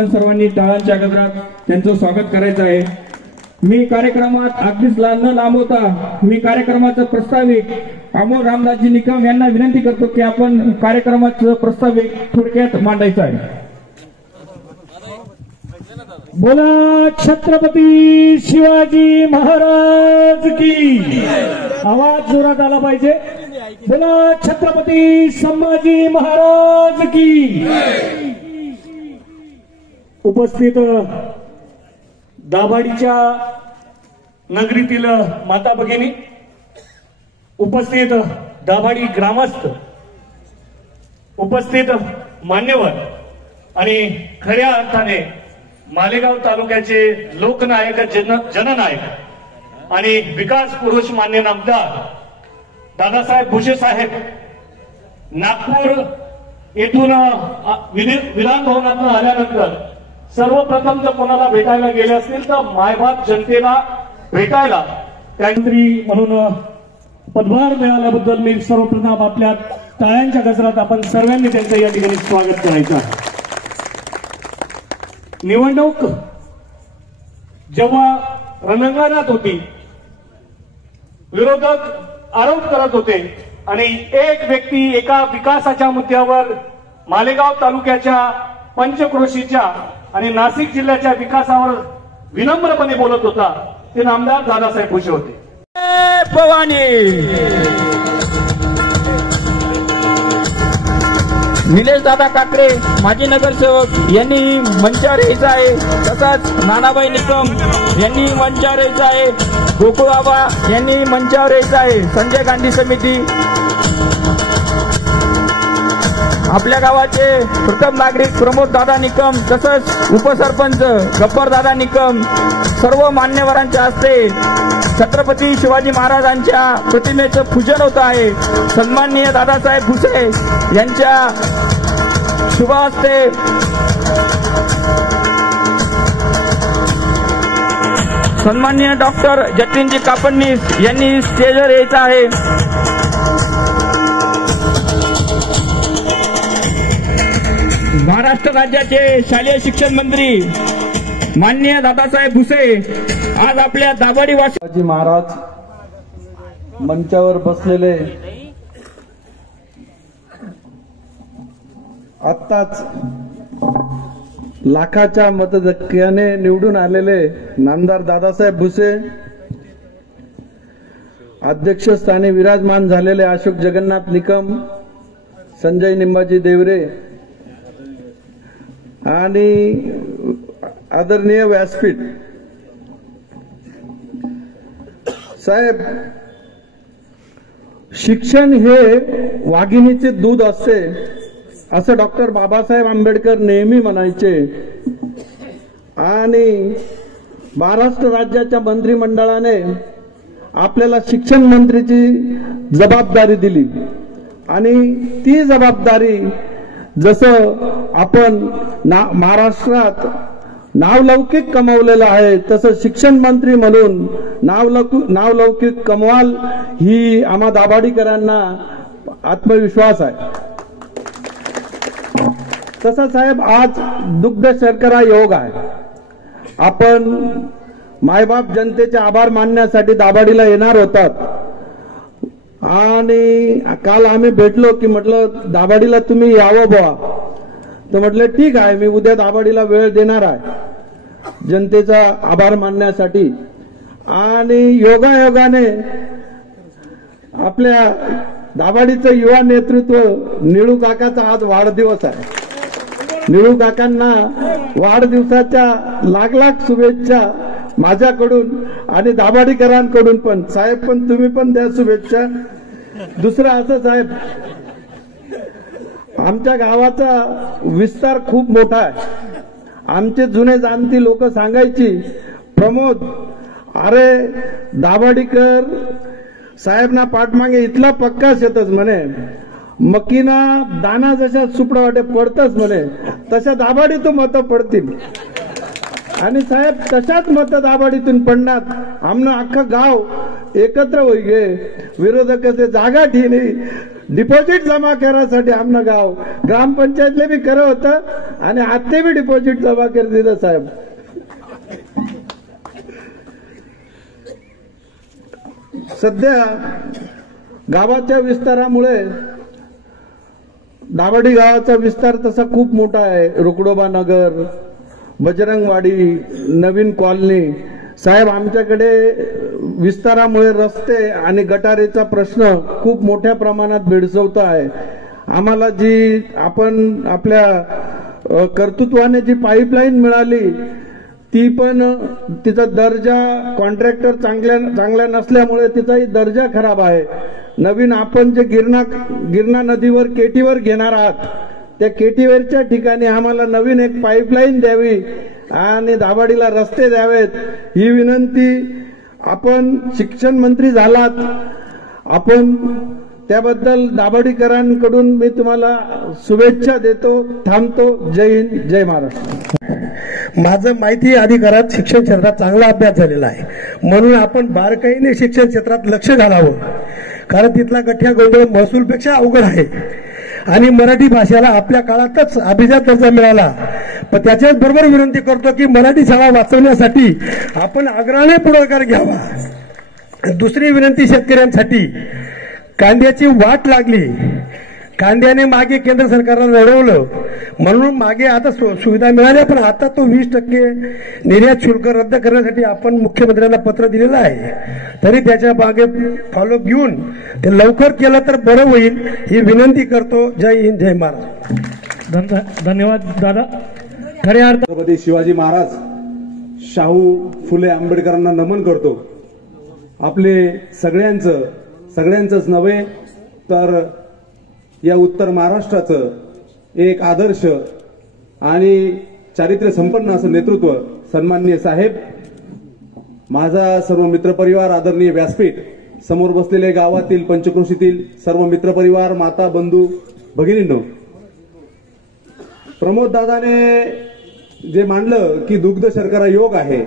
आपण सर्वांनी टाळांच्या गजरात त्यांचं स्वागत करायचं आहे। मी कार्यक्रमात अगदीच न लांबवता मी कार्यक्रमाचं प्रस्ताविक अमोल रामदासजी निकम यांना विनंती करतो की आपण कार्यक्रमाचं प्रस्ताविक थोडक्यात मांडायचं आहे। बोला छत्रपती शिवाजी महाराज की। आवाज जोरात आला पाहिजे। बोला छत्रपती संभाजी महाराज की। उपस्थित दाभाडीच्या नगरीतील माता भगिनी, उपस्थित दाभाडी ग्रामस्थ, उपस्थित मान्यवर आणि खऱ्या अर्थाने मालेगाव तालुक्याचे लोकनायक जननायक आणि विकास पुरुष मान्य नामदार दादासाहेब भुसे साहेब नागपूर येथून विधान भवनातून आल्यानंतर सर्वप्रथम जर कोणाला भेटायला गेले असतील तर मायबाप जनतेला भेटायला मंत्री म्हणून पदभार मिळाल्याबद्दल मी सर्वप्रथम आपल्या टाळ्यांच्या गजरात आपण सर्वांनी त्यांचं या ठिकाणी स्वागत करायचं आहे। निवडणूक जेव्हा रणांगणात होती, विरोधक आरोप करत होते आणि एक व्यक्ती एका विकासाच्या मुद्द्यावर मालेगाव तालुक्याच्या पंचक्रोशीच्या आणि नाशिक जिल्ह्याच्या विकासावर विनम्रपणे बोलत होता, ते नामदार दादासाहेब भुसे होते। भवानी निलेश दादा काकडे माजी नगरसेवक यांनी मंचावर यायचं आहे। तसंच नानाबाई निकम यांनी मंचावर यायचं आहे। गोकुळाबा यांनी मंचावर यायचं आहे। संजय गांधी समिती, आपल्या गावाचे प्रथम नागरिक प्रमोद दादा निकम, तसंच उपसरपंच गब्बर दादा निकम, सर्व मान्यवरांच्या हस्ते छत्रपती शिवाजी महाराजांच्या प्रतिमेचं पूजन होत आहे। सन्माननीय दादासाहेब भुसे यांच्या शुभ हस्ते सन्माननीय डॉक्टर जतीनजी कापडनीस यांनी स्टेजवर यायचं आहे। महाराष्ट्र राज्याचे शालेय शिक्षण मंत्री माननीय दादासाहेब भुसे आज आपल्या दाभाडी शिवाजी महाराज मंचावर बसलेले, आत्ताच लाखाच्या मतधक्क्याने निवडून आलेले नामदार दादासाहेब भुसे, अध्यक्षस्थानी विराजमान झालेले अशोक जगन्नाथ निकम, संजय निंबाजी देवरे आणि आदरणीय व्यासपीठ साहेब, शिक्षण हे वाघिणीचे दूध असते असं डॉक्टर बाबासाहेब आंबेडकर नेहमी म्हणायचे आणि महाराष्ट्र राज्याच्या मंत्रिमंडळाने आपल्याला शिक्षण मंत्रीची जबाबदारी दिली आणि ती जबाबदारी जसं आपण महाराष्ट्रात नावलौकिक कमवलेलं आहे तसं शिक्षण मंत्री म्हणून नावलौकिक कमवाल ही आम्हा दाभाडीकरांना आत्मविश्वास आहे। तसं साहेब आज दुग्ध शर्करा योग आहे। आपण मायबाप जनतेचे आभार मानण्यासाठी दाभाडीला येणार होतात आणि काल आम्ही भेटलो की म्हटलं दाभाडीला तुम्ही यावं बुवा, तर म्हटलं ठीक आहे, मी उद्या दाभाडीला वेळ देणार आहे जनतेचा आभार मानण्यासाठी। आणि योगायोगाने आपल्या दाभाडीचं युवा नेतृत्व निळू काकाचा आज वाढदिवस आहे। निळू काकांना वाढदिवसाच्या लाख लाख शुभेच्छा माझ्याकडून आणि दाभाडीकरांकडून पण। साहेब पण तुम्ही पण द्या शुभेच्छा। दुसरं असं साहेब, आमच्या गावाचा विस्तार खूप मोठा आहे। आमचे जुने जाणती लोक सांगायची, प्रमोद अरे दाभाडीकर साहेब ना पाठमागे इथला पक्का शेतच म्हणे, मकीना दाना जशा सुपडा वाटे पडतच म्हणे, तशा दाभाडीतून मतं पडतील आणि साहेब तशाच मतं दाभाडीतून पडणार। आमनं अख्खं गाव एकत्र होई गे विरोधकाचे जागा ठेणी डिपॉझिट जमा करायसाठी आमनं गाव ग्रामपंचायतले बी करत होतं आणि आत्ते बी डिपॉझिट जमा कर दिलं साहेब. सध्या गावाच्या विस्तारामुळे दाभाडी गावाचा विस्तार तसा खूप मोठा आहे. रुकडोबा नगर, बजरंगवाडी, नवीन कॉलनी. साहेब आमच्याकडे विस्तारामुळे रस्ते आणि गटारीचा प्रश्न खूप मोठ्या प्रमाणात भेडसावतो आहे. आम्हाला जी आपण आपल्या कर्तृत्वाने जी पाईपलाईन मिळाली ती पण तिचा दर्जा कॉन्ट्रॅक्टर चांगल्या नसल्यामुळे तिचाही दर्जा खराब आहे. नवीन आपण जे गिरणा नदीवर केटीवर घेणार आहात त्या केटीवरच्या ठिकाणी आम्हाला नवीन एक पाईपलाईन द्यावी आणि दाभाडीला रस्ते द्यावेत ही विनंती. आपण शिक्षण मंत्री झालात, आपण त्याबद्दल दाभाडीकरांकडून मी तुम्हाला शुभेच्छा देतो. थांबतो. जय हिंद, जय महाराष्ट्र. माझं माहिती अधिकारात शिक्षण क्षेत्रात चांगला अभ्यास झालेला आहे, म्हणून आपण बारकाईने शिक्षण क्षेत्रात लक्ष घालावं, कारण तिथला गठ्ठा गोंधळ महसूलपेक्षा अवघड आहे. आणि मराठी भाषेला आपल्या काळातच अभिजात दर्जा मिळाला, पण त्याच्याच बरोबर विनंती करतो की मराठी शाळा वाचवण्यासाठी आपण अग्रणी पुढाकार घ्यावा. दुसरी विनंती शेतकऱ्यांसाठी, कांद्याची वाट लागली, कांद्याने मागे केंद्र सरकारला लढवलं म्हणून मागे आता सुविधा मिळाल्या, पण आता तो 20% निर्यात शुल्क रद्द करण्यासाठी आपण मुख्यमंत्र्यांना पत्र दिलेलं आहे. तरी त्याच्या मागे फॉलोअप घेऊन ते लवकर केलं तर बरं होईल ही विनंती करतो. जय हिंद, जय महाराज. धन्यवाद दादा. खऱ्या अर्थ छत्रपती शिवाजी महाराज, शाहू फुले आंबेडकरांना नमन करतो. आपले सगळ्यांचंच नव्हे तर या उत्तर महाराष्ट्राचं एक आदर्श आणि चारित्र्य संपन्न असं नेतृत्व सन्माननीय साहेब, माझा सर्व मित्रपरिवार, आदरणीय व्यासपीठ, समोर बसलेले गावातील पंचक्रोशीतील सर्व मित्रपरिवार, माता, बंधू, भगिनींनो, प्रमोद दादाने जे मांडलं की दुग्ध शर्करा योग आहे,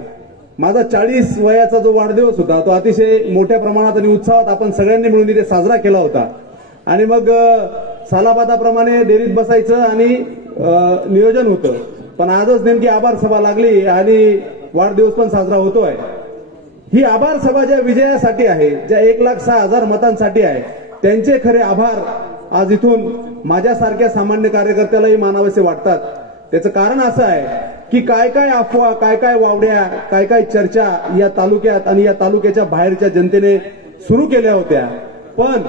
माझा 40 वयाचा जो वाढदिवस होता तो अतिशय मोठ्या प्रमाणात आणि उत्साहात आपण सगळ्यांनी मिळून इथे साजरा केला होता. आणि मग सालाबादाप्रमाणे डेअरीत बसायचं आणि नियोजन होतं, पण आजच नेमकी आभार सभा लागली आणि वाढदिवस पण साजरा होतोय. ही आभार सभा ज्या विजयासाठी आहे, ज्या 1,06,000 मतांसाठी आहे, त्यांचे खरे आभार आज इथून माझ्यासारख्या सामान्य कार्यकर्त्यालाही मानावेसे वाटतात. त्याचं कारण असं आहे की काय काय अफवा, काय काय वावड्या, काय काय चर्चा या तालुक्यात आणि या तालुक्याच्या बाहेरच्या जनतेने सुरू केल्या होत्या, पण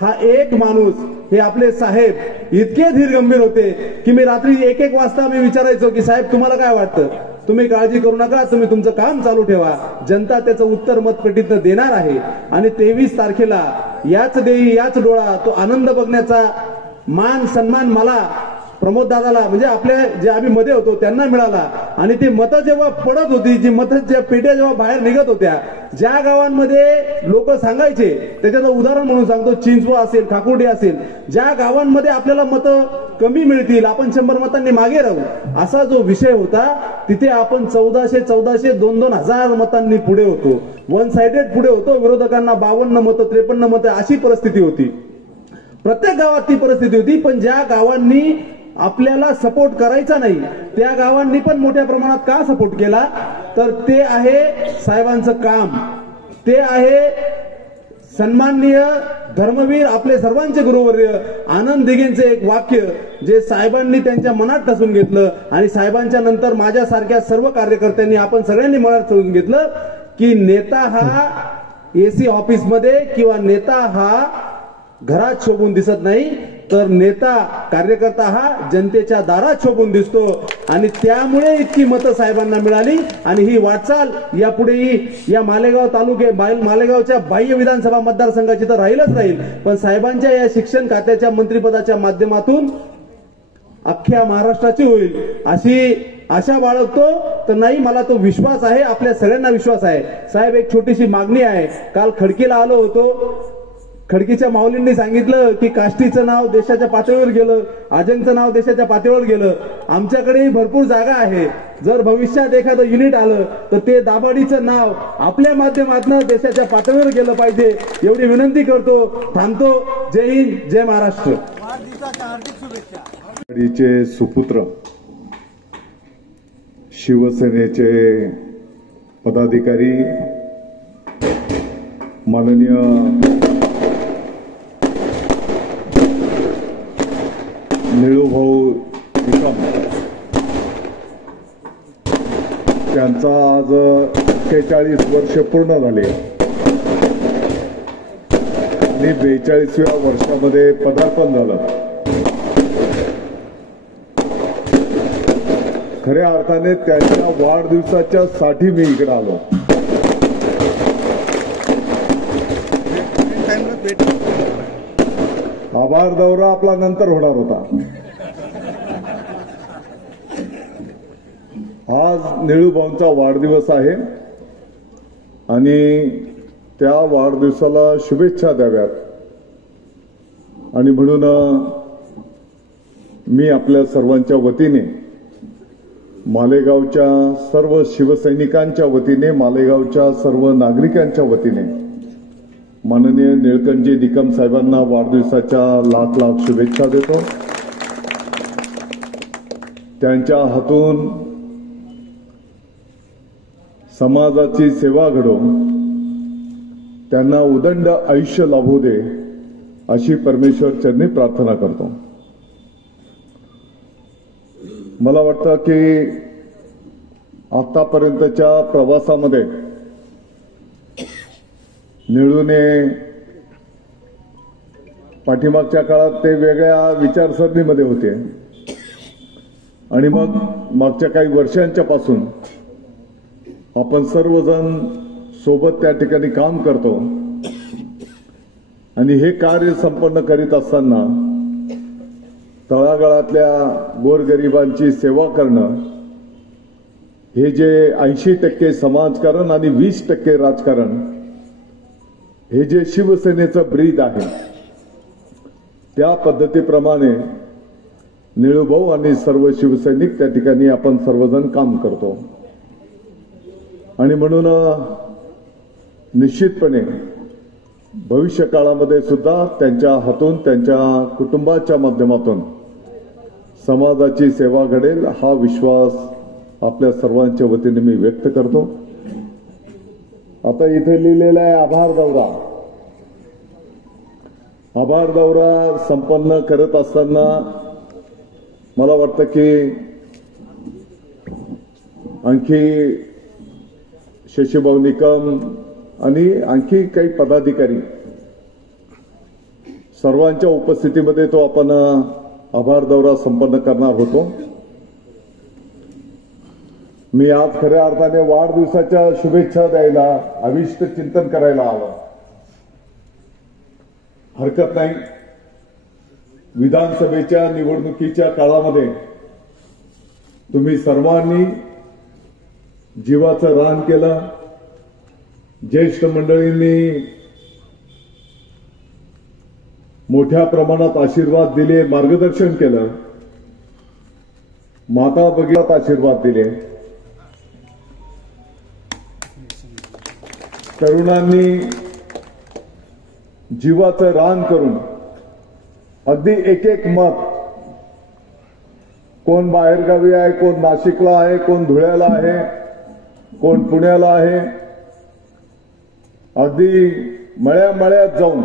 हा एक माणूस, हे आपले साहेब इतके धीरगंभीर होते की मी रात्री 1-1 वाजता मी विचारायचो की साहेब तुम्हाला काय वाटतं, तुम्ही काळजी करू नका, तुम्ही तुमचं काम चालू ठेवा, जनता त्याचं उत्तर मतपेटीतनं देणार आहे. आणि 23 तारखेला याच देई याच डोळा तो आनंद बघण्याचा मान सन्मान मला, प्रमोद दादाला, म्हणजे आपल्या जे आम्ही मध्ये होतो त्यांना मिळाला. आणि ती मतं जेव्हा पडत होती, जी मतं ज्या पेट्या जेव्हा बाहेर निघत होत्या, ज्या गावांमध्ये लोक सांगायचे, त्याच्याचं उदाहरण म्हणून सांगतो, चिंचवा असेल, खाकुर्डी असेल, ज्या गावांमध्ये आपल्याला मतं कमी मिळतील, आपण 100 मतांनी मागे राहू, असा जो विषय होता, तिथे आपण 1400, 2,000 मतांनी पुढे होतो, वन साइडेड पुढे होतो. विरोधकांना 52 मतं, 53 मतं अशी परिस्थिती होती. प्रत्येक गावात ती परिस्थिती होती. पण ज्या गावांनी आपल्याला सपोर्ट करायचा नाही त्या गावांनी पण मोठ्या प्रमाणात का सपोर्ट केला, तर ते आहे साहेबांचं काम, ते आहे सन्माननीय धर्मवीर आपले सर्वांचे गुरुवर्य आनंद दिघेंचे एक वाक्य, जे साहेबांनी त्यांच्या मनात टसून घेतलं. आणि साहेबांच्या नंतर माझ्यासारख्या सर्व कार्यकर्त्यांनी आपण सगळ्यांनी मनात टसून घेतलं की नेता हा एसी ऑफिसमध्ये किंवा नेता हा घरात शोभून दिसत नाही, तर नेता, कार्यकर्ता हा जनतेच्या दारात शोभून दिसतो. आणि त्यामुळे इतकी मतं साहेबांना मिळाली. आणि ही वाटचाल यापुढेही या मालेगावच्या बाह्य विधानसभा मतदारसंघाची तर राहीलच राहील, पण साहेबांच्या या शिक्षण खात्याच्या मंत्रिपदाच्या माध्यमातून अख्ख्या महाराष्ट्राची होईल अशी आशा बाळगतो. तर नाही, मला तो विश्वास आहे, आपल्या सगळ्यांना विश्वास आहे. साहेब, एक छोटीशी मागणी आहे. काल खडकीला आलो होतो, खडकीच्या माऊलींनी सांगितलं की काष्टीचं नाव देशाच्या पातळीवर गेलं, अजंगचं नाव देशाच्या पातळीवर गेलं. आमच्याकडेही भरपूर जागा आहे, जर भविष्यात एखादं युनिट आलं तर ते दाभाडीचं नाव आपल्या माध्यमातून देशाच्या पातळीवर गेलं पाहिजे एवढी विनंती करतो. थांबतो. जय हिंद, जय महाराष्ट्र. आघाडीचे सुपुत्र शिवसेनेचे पदाधिकारी माननीय निळूभाऊ निकम त्यांचा आज 41 वर्ष पूर्ण झाले आणि 42व्या वर्षामध्ये पदार्पण झालं. खऱ्या अर्थाने त्यांच्या वाढदिवसाच्या साठी मी इकडे आलो. आभार दौरा आपला नंतर होणार होता. आज निळूभाऊंचा वाढदिवस आहे आणि त्या वाढदिवसाला शुभेच्छा द्याव्यात आणि म्हणून मी आपल्या सर्वांच्या वतीने मालेगावच्या सर्व शिवसैनिकांच्या वतीने मालेगावच्या सर्व नागरिकांच्या वतीने माननीय निळकंठजी निकम साहेबांना वाढदिवसाच्या लाख लाख शुभेच्छा देतो. त्यांच्या हातून समाजाची सेवा घडो, त्यांना उदंड आयुष्य लाभू दे अशी परमेश्वर चरणी प्रार्थना करतो. मला वाटतं की आतापर्यंतच्या प्रवासामध्ये निळूने पाठीमागच्या काळात ते वेगळ्या विचारसरणीमध्ये होते आणि मग मागच्या काही वर्षांच्या पासून आपण सर्वजण सोबत त्या ठिकाणी काम करतो आणि हे कार्य संपन्न करीत असताना तळागाळातल्या गोरगरिबांची सेवा करणं हे जे 80% समाजकारण आणि 20% राजकारण हे जे शिवसेनेचं ब्रीद आहे त्या पद्धतीप्रमाणे निळूभाऊ आणि सर्व शिवसैनिक त्या ठिकाणी आपण सर्वजण काम करतो आणि म्हणून निश्चितपणे भविष्य काळामध्ये सुद्धा त्यांच्या हातून त्यांच्या कुटुंबाच्या माध्यमातून समाजाची सेवा घडेल हा विश्वास आपल्या सर्वांच्या वतीने मी व्यक्त करतो. आता इथे लिहिलेला आहे आभार दौरा. आभार दौरा संपन्न करत असताना मला वाटतं की आणखी शशीभाऊ निकम आणि आणखी काही पदाधिकारी सर्वांच्या उपस्थितीमध्ये तो आपण आभार दौरा संपन्न करणार होतो. मी आज खऱ्या अर्थाने वाढदिवसाच्या शुभेच्छा द्यायला अविष्ट चिंतन करायला आलो. हरकत नाही. विधानसभेच्या निवडणुकीच्या काळामध्ये तुम्ही सर्वांनी जीवाचं रान केलं. ज्येष्ठ मंडळींनी मोठ्या प्रमाणात आशीर्वाद दिले, मार्गदर्शन केलं. माता भगिनीत आशीर्वाद दिले. तरुणांनी जीवाचं रान करून अगदी एक एक मत, कोण बाहेरगावी आहे, कोण नाशिकला आहे, कोण धुळ्याला आहे, कोण पुण्याला आहे, अगदी मळ्यामळ्यात जाऊन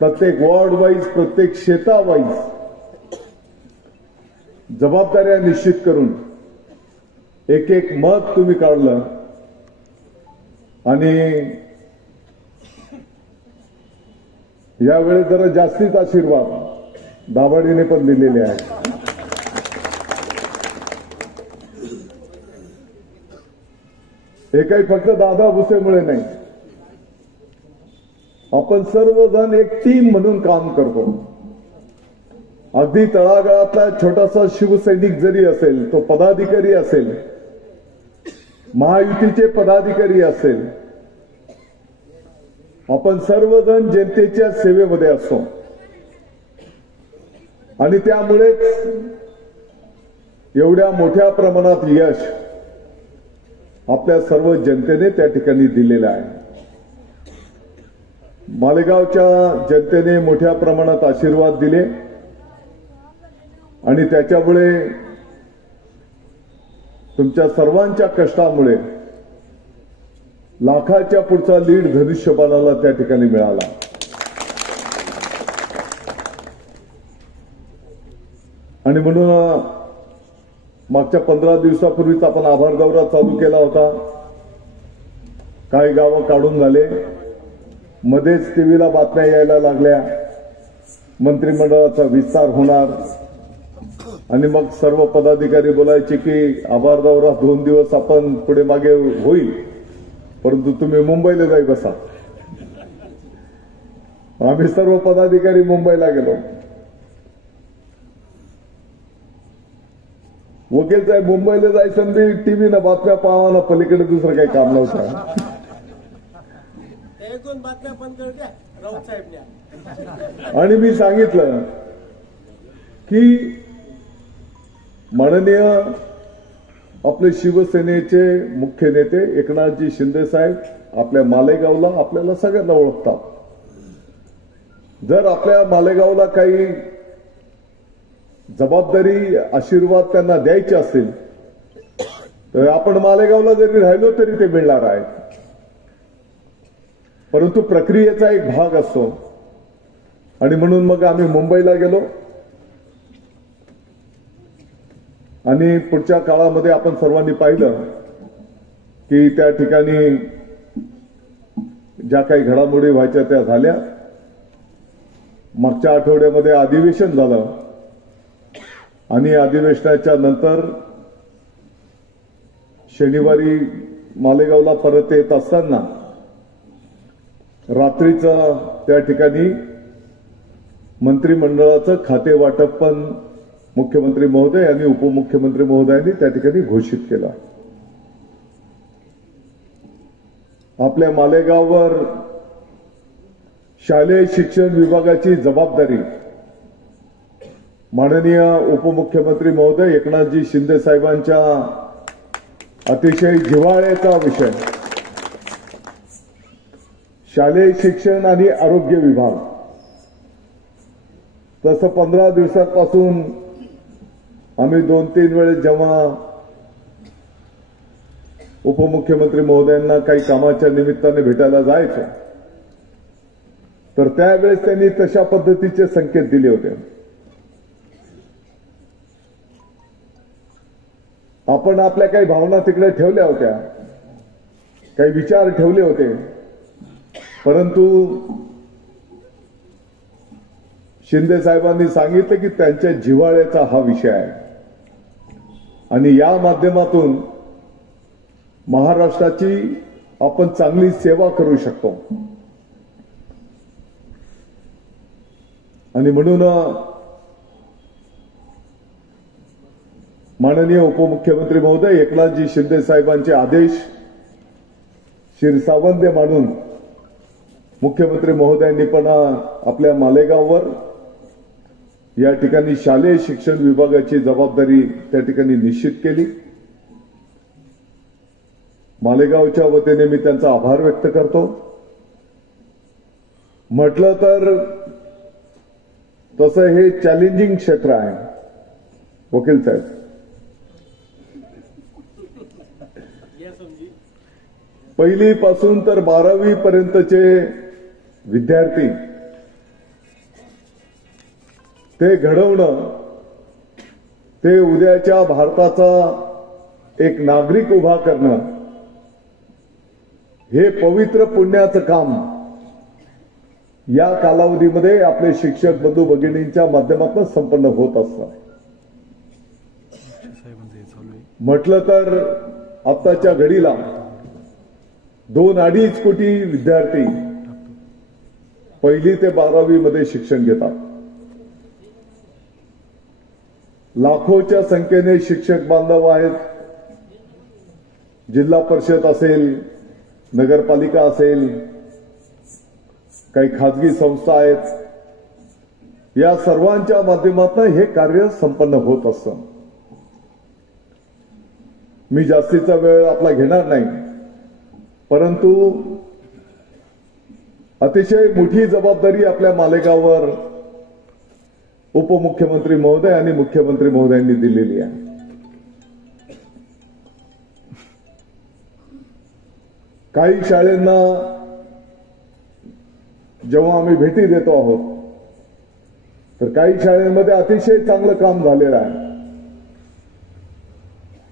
प्रत्येक वॉर्ड वाईज, प्रत्येक क्षेत्रावाईज जबाबदाऱ्या निश्चित करून एक एक मत तुम्ही काढलं आणि यावेळी जरा जास्तीच आशीर्वाद दाभाडीने पण दिलेले आहेत. हे काही फक्त दादा भुसेमुळे नाही, आपण सर्वजण एक टीम म्हणून काम करतो. अगदी तळागाळातला छोटासा शिवसैनिक जरी असेल, तो पदाधिकारी असेल, महायुतीचे पदाधिकारी असेल, आपण सर्वजण जनतेच्या सेवेमध्ये असतो आणि त्यामुळेच एवढ्या मोठ्या प्रमाणात यश आपल्या सर्व जनतेने त्या ठिकाणी दिलेलं आहे. मालेगावच्या जनतेने मोठ्या प्रमाणात आशीर्वाद दिले आणि त्याच्यामुळे तुमच्या सर्वांच्या कष्टामुळे लाखाच्या पुढचा लीड धनुष्यबाणाला त्या ठिकाणी मिळाला. आणि म्हणून मागच्या 15 दिवसापूर्वीच आपण आभार दौरा चालू केला होता. काही गावं काढून झाले, मध्येच टीव्हीला बातम्या यायला लागल्या, मंत्रिमंडळाचा विस्तार होणार आणि मग सर्व पदाधिकारी बोलायचे की आभार दौरा 2 दिवस आपण पुढे मागे होईल, परंतु तुम्ही मुंबईला जाई बसा. आम्ही सर्व पदाधिकारी मुंबईला गेलो. वकील साहेब मुंबईला जायचं मी टीव्हीनं बातम्या पाहावं, पलीकडे दुसरं काही काम नव्हतं. बातम्या बंद करू द्या राऊत साहेब. आणि मी सांगितलं की माननीय आपले शिवसेनेचे मुख्य नेते एकनाथजी शिंदे साहेब आपल्या मालेगावला आपल्याला सगळ्यांना ओळखतात. जर आपल्या मालेगावला काही जबाबदारी आशीर्वाद त्यांना द्यायचे असेल तर आपण मालेगावला जरी राहिलो तरी ते मिळणार आहे. परंतु प्रक्रियेचा एक भाग असतो आणि म्हणून मग आम्ही मुंबईला गेलो आणि पुढच्या काळामध्ये आपण सर्वांनी पाहिलं की त्या ठिकाणी ज्या काही घडामोडी व्हायच्या त्या झाल्या. मागच्या आठवड्यामध्ये अधिवेशन झालं आणि अधिवेशनाच्या नंतर शनिवारी मालेगावला परत येत असताना रात्रीचं त्या ठिकाणी मंत्रिमंडळाचं खाते वाटप पण मुख्यमंत्री महोदय आणि उपमुख्यमंत्री महोदयांनी त्या ठिकाणी घोषित केलं. आपल्या मालेगाववर शालेय शिक्षण विभागाची जबाबदारी माननीय उपमुख्यमंत्री महोदय एकनाथजी शिंदे साहेबांच्या अतिशय जिव्हाळ्याचा विषय शालेय शिक्षण आणि आरोग्य विभाग. तसं 15 दिवसांपासून आम्ही 2-3 वेळेस जेव्हा उपमुख्यमंत्री महोदयांना काही कामाच्या निमित्ताने भेटायला जायचो तर त्यावेळेस त्यांनी तशा पद्धतीचे संकेत दिले होते. आपण आपल्या काही भावना तिकडे ठेवल्या होत्या, काही विचार ठेवले होते, परंतु शिंदे साहेबांनी सांगितलं की त्यांच्या जिव्हाळ्याचा हा विषय आहे आणि या माध्यमातून महाराष्ट्राची आपण चांगली सेवा करू शकतो. आणि म्हणून माननीय उपमुख्यमंत्री महोदय एकनाथजी शिंदे साहेबांचे आदेश शिरसावंदे मानून मुख्यमंत्री महोदयांनी पण आपल्या मालेगाववर या ठिकाणी शालेय शिक्षण विभागाची जबाबदारी त्या ठिकाणी निश्चित केली. मालेगावच्या वतीने मी त्यांचा आभार व्यक्त करतो. म्हटलं तर तसं हे चॅलेंजिंग क्षेत्र आहे वकील साहेब. पहिलीपासून तर 12वी पर्यंतचे विद्यार्थी ते घडवणं, ते उद्याच्या भारताचा एक नागरिक उभा करणं, हे पवित्र पुण्याचं काम या कालावधीमध्ये आपले शिक्षक बंधू भगिनींच्या माध्यमातून संपन्न होत असतं. म्हटलं तर आत्ताच्या घडीला 2-2.5 कोटी विद्यार्थी 1ली ते 12वी मध्ये शिक्षण घेतात. लाखोच्या संख्येने शिक्षक बांधव आहेत. जिल्हा परिषद असेल, नगरपालिका असेल, काही खाजगी संस्था आहेत, या सर्वांच्या माध्यमातून हे कार्य संपन्न होत असतं. मी जास्तीचा वेळ आपला घेणार नाही, परंतु अतिशय मोठी जबाबदारी आपल्या मालेगाववर उपमुख्यमंत्री महोदय आणि मुख्यमंत्री महोदयांनी दिलेली आहे. काही शाळांना जेव्हा आम्ही भेटी देतो आहोत तर काही शाळांमध्ये अतिशय चांगलं काम झालेलं आहे.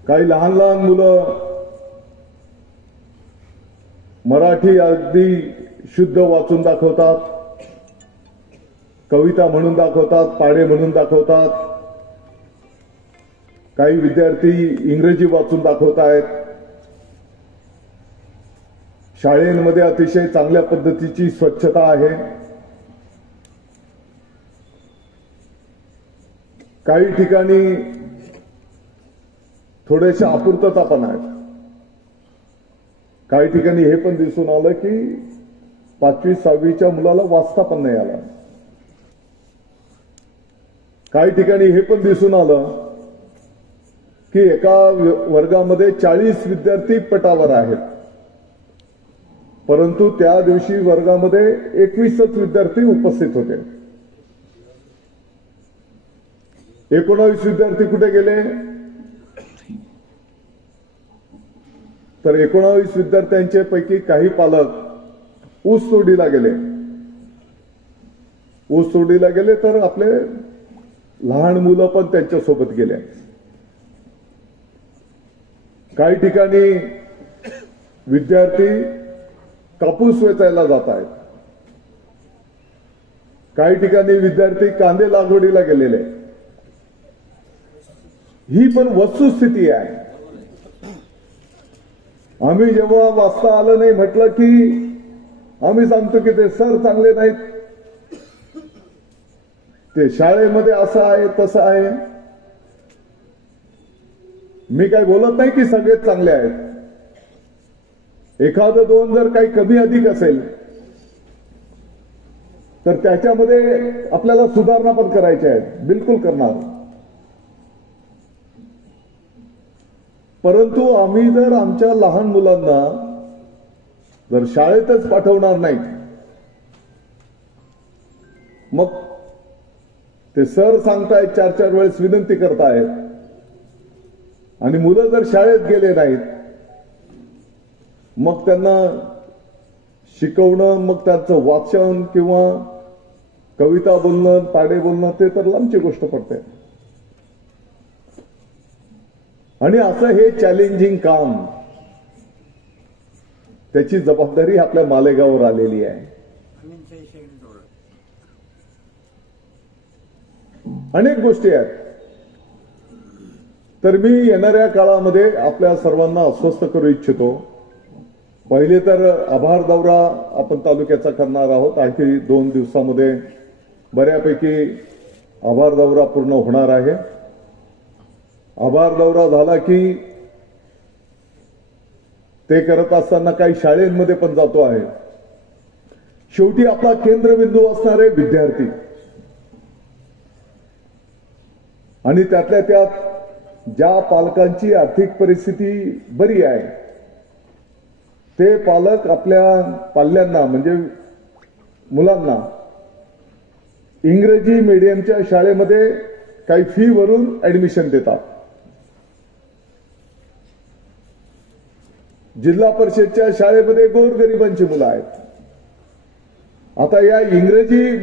काही लहान लहान मुलं मराठी अगदी शुद्ध वाचून दाखवतात, कविता म्हणून दाखवतात, पाढे म्हणून दाखवतात. काही विद्यार्थी इंग्रजी वाचून दाखवत आहेत. शाळेमध्ये अतिशय चांगल्या पद्धतीची स्वच्छता आहे. काही ठिकाणी थोड्याशा अपूर्तता पण आहेत. काही ठिकाणी हे पण दिसून आलं की 5वी 6वीच्या मुलाला वाचता पण नाही आला. काही ठिकाणी हे पण दिसून आलं की एका वर्गामध्ये 40 विद्यार्थी पटावर आहेत, परंतु त्या दिवशी वर्गामध्ये 21च विद्यार्थी उपस्थित होते. 19 विद्यार्थी कुठे गेले? तर 19 विद्यार्थ्यांचे पैकी काही पालक ऊस तोडीला गेले. ऊस तोडीला गेले तर आपले लहान मुलं पण त्यांच्यासोबत गेले. काही ठिकाणी विद्यार्थी कापूस वेचायला जात आहेत. काही ठिकाणी विद्यार्थी कांदे लागवडीला गेलेले. ही पण वस्तुस्थिती आहे. आम्ही जेव्हा वाचता आलं नाही म्हटलं की आम्ही सांगतो की ते सर चांगले नाहीत, ते शाळेमध्ये असं आहे तसं आहे. मी काही बोलत नाही की सगळेच चांगले आहेत. एखादं दोन जर काही कमी अधिक असेल तर त्याच्यामध्ये आपल्याला सुधारणा पण करायच्या आहेत, बिलकुल करणार. परंतु आम्ही जर आमच्या लहान मुलांना जर शाळेतच पाठवणार नाही, मग ते सर सांगतायत 4-4 वेळेस विनंती करतायत आणि मुलं जर शाळेत गेले नाहीत, मग त्यांना शिकवणं, मग त्यांचं वाचन किंवा कविता बोलणं, पाढे बोलणं ते तर लांबची गोष्ट पडते. आणि असं हे चॅलेंजिंग काम, त्याची जबाबदारी आपल्या मालेगाववर आलेली आहे. अनेक गोष्टी आहेत. तर मी येणाऱ्या काळामध्ये आपल्या सर्वांना अस्वस्थ करू इच्छितो. पहिले तर आभार दौरा आपण तालुक्याचा करणार आहोत. आणखी 2 दिवसामध्ये बऱ्यापैकी आभार दौरा पूर्ण होणार आहे. आभार दौरा झाला की ते करत असताना काही शाळेमध्ये पण जातो आहे. शेवटी आपला केंद्रबिंदू असणारे विद्यार्थी आणि त्यातल्या त्यात ज्या पालकांची आर्थिक परिस्थिती बरी आहे ते पालक आपल्या पाल्यांना म्हणजे मुलांना इंग्रजी मीडियमच्या शाळेमध्ये काही फी वरून ऍडमिशन देतात. जिल्हा परिषदच्या शाळेमध्ये गोरगरिबांची मुलं आहेत. आता या इंग्रजी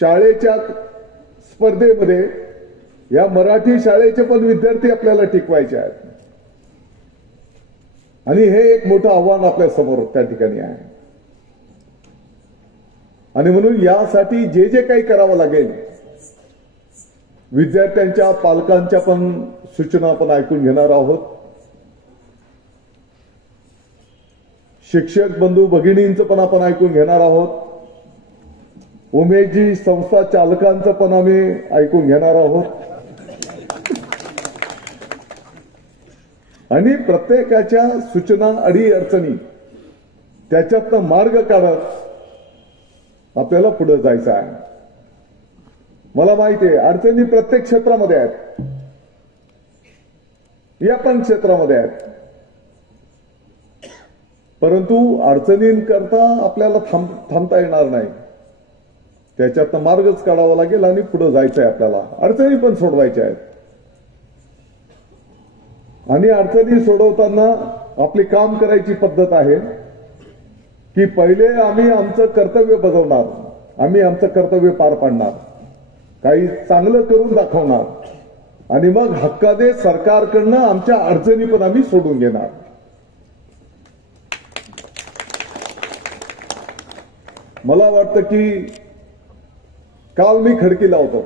शाळेच्या स्पर्धेमध्ये या मराठी शाळेचे पण विद्यार्थी आपल्याला टिकवायचे आहेत आणि हे एक मोठं आव्हान आपल्या समोर त्या ठिकाणी आहे. आणि म्हणून यासाठी जे जे काही करावं लागेल, विद्यार्थ्यांच्या पालकांच्या पण सूचना आपण ऐकून घेणार आहोत. शिक्षक बंधू भगिनींचं पण आपण ऐकून घेणार आहोत. उमेदजी संस्था चालकांचं पण आम्ही ऐकून घेणार आहोत. आणि प्रत्येकाच्या सूचना अडी अडचणी त्याच्यातनं मार्ग काढत आपल्याला पुढे जायचं आहे. मला माहिती आहे अडचणी प्रत्येक क्षेत्रामध्ये आहेत. या पण क्षेत्रामध्ये आहेत. परंतु अडचणींकरता आपल्याला थांबता येणार नाही. त्याच्यातनं मार्गच काढावा लागेल आणि पुढे जायचंय आपल्याला. अडचणी पण सोडवायच्या आहेत. आणि अडचणी सोडवताना आपली काम करायची पद्धत आहे की पहिले आम्ही आमचं कर्तव्य बजावणार, आम्ही आमचं कर्तव्य पार पाडणार, काही चांगलं करून दाखवणार आणि मग हक्काने सरकारकडनं आमच्या अडचणी पण आम्ही सोडून घेणार. मला वाटतं की काल मी खडकीला होतो.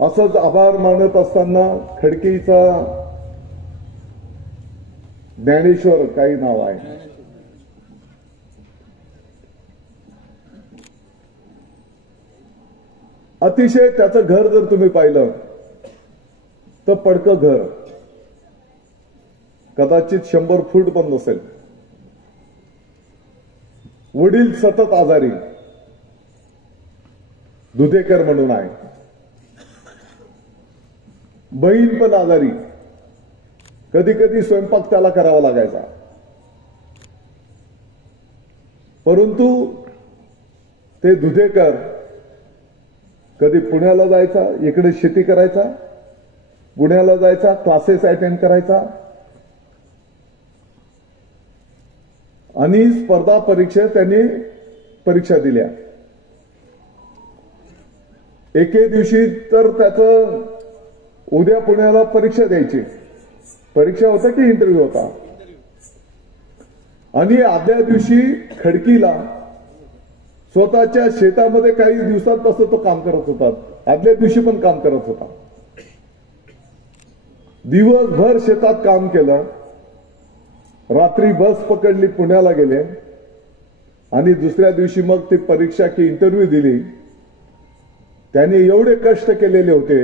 असंच आभार मानत असताना खडकीचा ज्ञानेश्वर काही नाव आहे, अतिशय त्याचं घर जर तुम्ही पाहिलं तर पडकं घर, कदाचित 100 फूट पण नसेल. वडील सतत आजारी, दुधेकर म्हणून आहे. बहीण पण आजारी, कधी कधी स्वयंपाक त्याला करावा लागायचा. परंतु ते दुधेकर कधी पुण्याला जायचा, इकडे शेती करायचा, पुण्याला जायचा, क्लासेस अटेंड करायचा आणि स्पर्धा परीक्षा त्यांनी परीक्षा दिल्या. एके दिवशी तर त्याचं उद्या पुण्याला परीक्षा द्यायची, परीक्षा होता की इंटरव्ह्यू होता, आणि आदल्या दिवशी खडकीला स्वतःच्या शेतामध्ये काही दिवसांपासून तो काम करत होता. आदल्या दिवशी पण काम करत होता. दिवसभर शेतात काम केलं, रात्री बस पकडली, पुण्याला गेले आणि दुसऱ्या दिवशी मग ती परीक्षा की इंटरव्ह्यू दिली. त्यांनी एवढे कष्ट केलेले होते,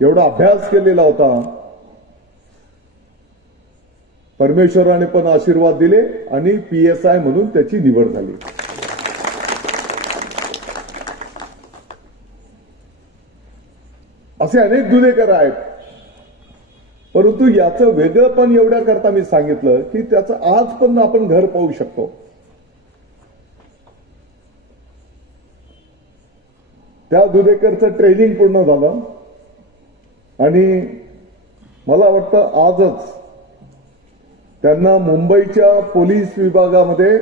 एवढा अभ्यास केलेला होता. परमेश्वराने पण आशीर्वाद दिले आणि PSI म्हणून त्याची निवड झाली. असे अनेक दुधेकर आहेत. परंतु याचं वेगळं पण एवढ्या करता मी सांगितलं की त्याचं आज पण आपण घर पाहू शकतो. त्या दुधेकरचं ट्रेनिंग पूर्ण झालं आणि मला वाटतं आजच त्यांना मुंबईच्या पोलीस विभागामध्ये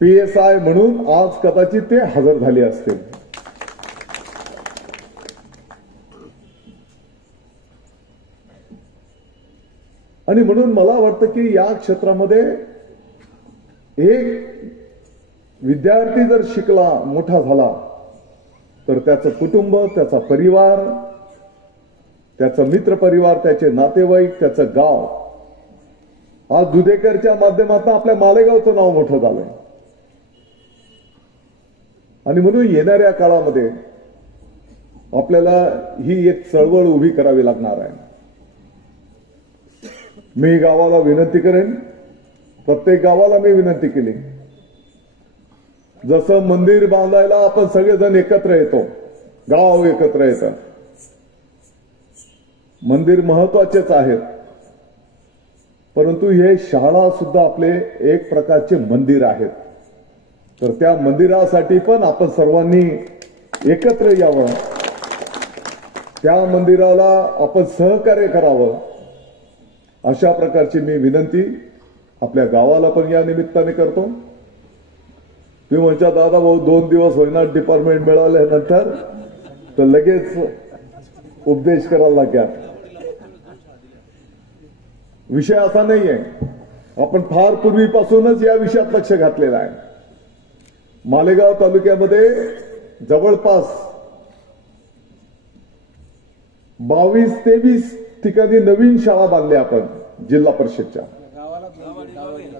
PSI म्हणून आज कदाचित ते हजर झाले असतील. आणि म्हणून मला वाटतं की या क्षेत्रामध्ये एक विद्यार्थी जर शिकला, मोठा झाला, तर त्याचं कुटुंब, त्याचा परिवार, त्याचा मित्रपरिवार, त्याचे नातेवाईक, त्याचं गाव, आज दुधेकरच्या माध्यमातून आपल्या मालेगावचं नाव मोठं झालंय. आणि म्हणून येणाऱ्या काळामध्ये आपल्याला ही एक चळवळ उभी करावी लागणार आहे. मी गावाला विनंती करेन, प्रत्येक गावाला मी विनंती केली, जसं मंदिर बांधायला आपण सगळेजण एकत्र येतो, गाव एकत्र येतं, मंदिर महत्वाचेच आहेत, परंतु हे शाळा सुद्धा आपले एक प्रकारचे मंदिर आहेत. तर त्या मंदिरासाठी पण आपण सर्वांनी एकत्र यावं, त्या मंदिराला आपण सहकार्य करावं, अशा प्रकारची मी विनंती आपल्या गावाला पण या निमित्ताने करतो. तुम्ही म्हणता दादा भाऊ 2 दिवस होईना डिपार्टमेंट मिळाल्यानंतर तर लगेच उपदेश करायला लागल्या. विषय असा नाहीये, आपण फार पूर्वीपासूनच या विषयात लक्ष घातलेलं आहे. मालेगाव तालुक्यामध्ये जवळपास 22-23 ठिकाणी नवीन शाळा बांधल्या आपण जिल्हा परिषदच्या.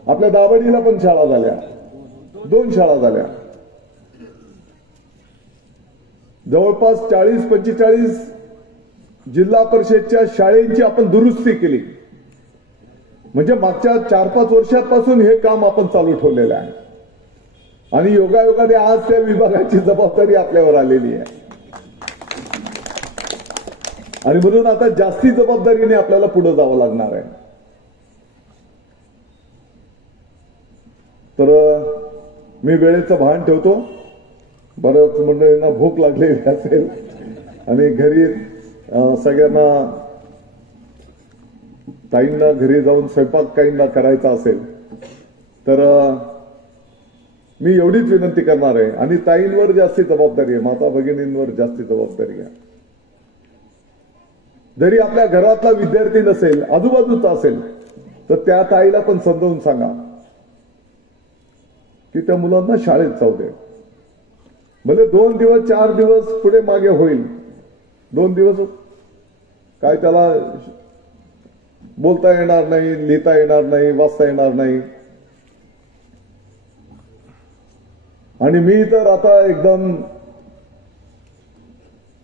आपल्या दावडीला पण शाळा झाल्या, 2 शाळा झाल्या. जवळपास 40-45 जिल्हा परिषदच्या शाळेंची आपण दुरुस्ती केली. म्हणजे मागच्या 4-5 वर्षांपासून हे काम आपण चालू ठेवलेलं आहे आणि योगायोगाने आज त्या विभागाची जबाबदारी आपल्यावर आलेली आहे. आणि म्हणून आता जास्ती जबाबदारीने आपल्याला पुढे जावं लागणार आहे. तर मी वेळेचं भान ठेवतो. बऱ्याच मंडळींना भूक लागलेली असेल आणि घरी सगळ्यांना ताईंना घरी जाऊन स्वयंपाक काहींना करायचा असेल तर मी एवढीच विनंती करणार आहे. आणि ताईंवर जास्ती जबाबदारी आहे, माता भगिनींवर जास्ती जबाबदारी आहे. जरी आपल्या घरातला विद्यार्थी नसेल, आजूबाजूचा असेल, तर त्या ताईला पण समजावून सांगा की त्या मुलांना शाळेत जाऊ दे. भले 2 दिवस 4 दिवस पुढे मागे होईल, 2 दिवस काय त्याला बोलता येणार नाही, लिहिता येणार नाही, वाचता येणार नाही. आणि मी तर आता एकदम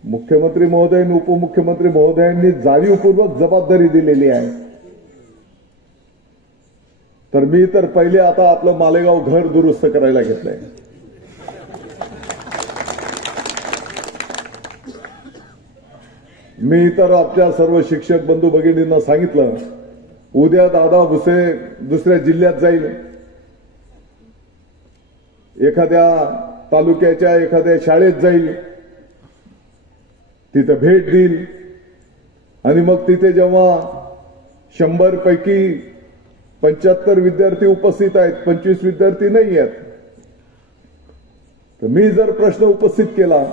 मुख्यमंत्री महोदय आणि उपमुख्यमंत्री महोदयांनी जाणीवपूर्वक जबाबदारी दिलेली आहे. तर मी तर पहिले आता आपलं मालेगाव घर दुरुस्त करायला घेतलंय. मी तर आपल्या सर्व शिक्षक बंधू भगिनींना सांगितलं, उद्या दादा भुसे दुसऱ्या जिल्ह्यात जाईल, एखाद्या तालुक्याच्या एखाद्या शाळेत जाईल, तिथे भेट देईल आणि मग तिथे जेव्हा 100 पैकी 75 विद्यार्थी उपस्थित आहेत, 25 विद्यार्थी नाही आहेत, तर मी जर प्रश्न उपस्थित केला